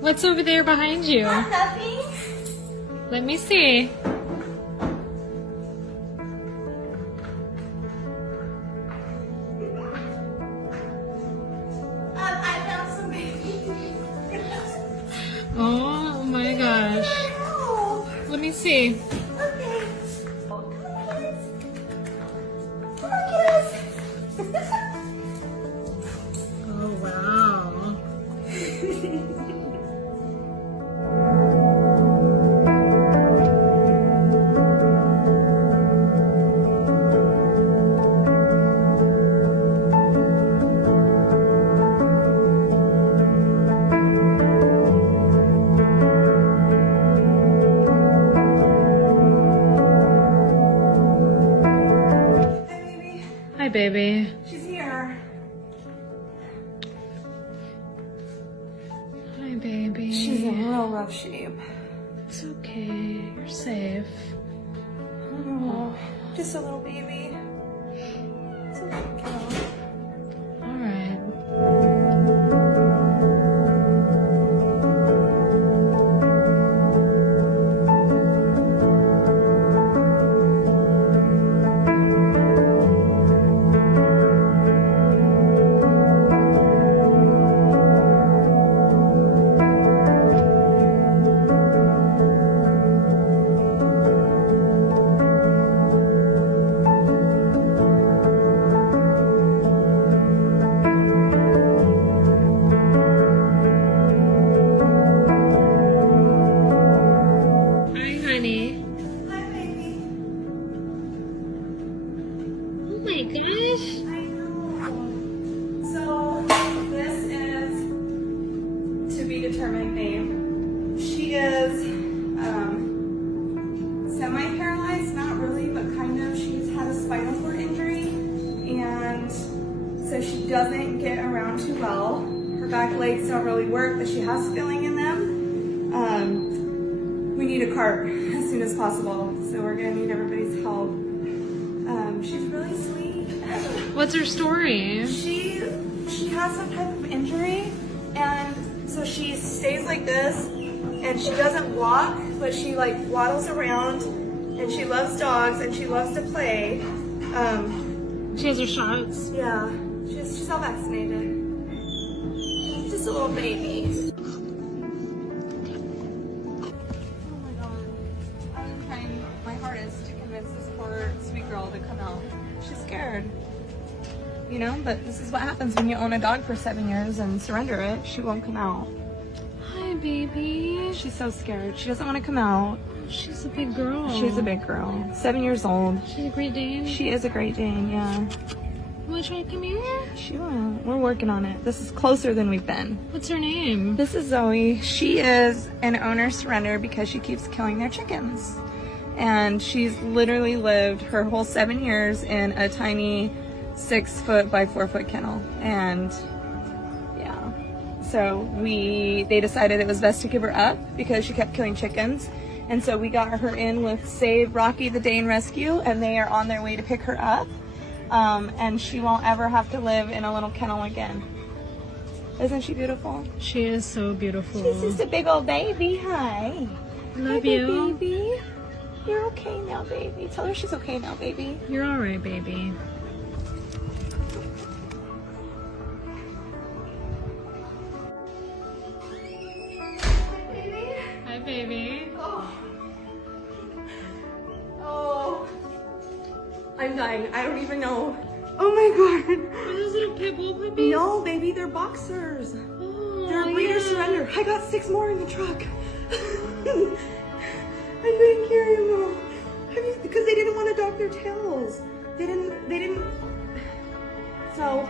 What's over there behind you? Nothing. Let me see. I found some babies. Oh my gosh. Oh, Let me see. okay. Oh, come on, kids. Come on, kids. Oh wow. Hi, baby. Hi, baby. She's here. Hi, baby. She's in real rough shape. It's okay. You're safe. Oh, just a little baby. It's okay, kiddo. All right. Hi, honey. Hi, baby. Oh my gosh. I know. So, this is to be determined name. She is semi-paralyzed, not really, but kind of. She's had a spinal cord injury, and so she doesn't get around too well. Her back legs don't really work, but she has feeling in them. We need a cart as soon as possible, so we're gonna need everybody's help. She's really sweet. What's her story? She has some type of injury, and so she stays like this, and she doesn't walk, but she like waddles around, and she loves dogs, and she loves to play. She has her shots. Yeah, she's all vaccinated. Just a little baby. Oh my god. I'm trying my hardest to convince this poor sweet girl to come out. She's scared. You know, but this is what happens when you own a dog for 7 years and surrender it. She won't come out. Hi, baby. She's so scared. She doesn't want to come out. She's a big girl. She's a big girl. 7 years old. She's a Great Dane. She is a Great Dane, yeah. You want to try to come here? She will. We're working on it. This is closer than we've been. What's her name? This is Zoe. She is an owner surrender because she keeps killing their chickens. And she's literally lived her whole 7 years in a tiny 6 foot by 4 foot kennel. And yeah, so they decided it was best to give her up because she kept killing chickens. And so we got her in with Save Rocky the Dane Rescue, and they are on their way to pick her up. And she won't ever have to live in a little kennel again. Isn't she beautiful? She is so beautiful. She's just a big old baby. Hi. Love Hi, you. baby. You're okay now, baby. Tell her she's okay now, baby. You're all right, baby. Hi, baby. Oh. I'm dying. I don't even know. Oh my god. Are those little pit bull puppies? No, baby, they're boxers. Oh, They're a breeder yeah. surrender. I got 6 more in the truck. I couldn't carry them all. Because they didn't want to dock their tails. They didn't. So,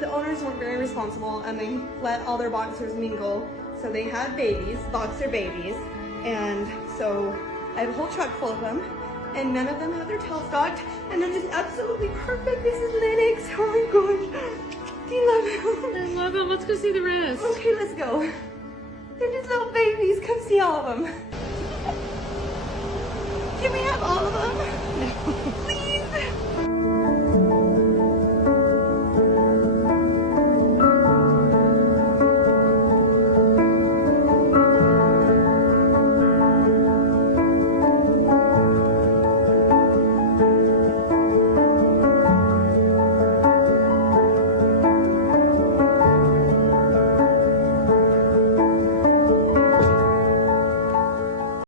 the owners weren't very responsible, and they let all their boxers mingle. So they had babies, boxer babies, and so I have a whole truck full of them, and none of them have their tails docked, and they're just absolutely perfect. This is Lennox. Oh my gosh. Do you love him? I love them. Let's go see the rest. Okay, let's go. They're just little babies. Come see all of them. Can we have all of them?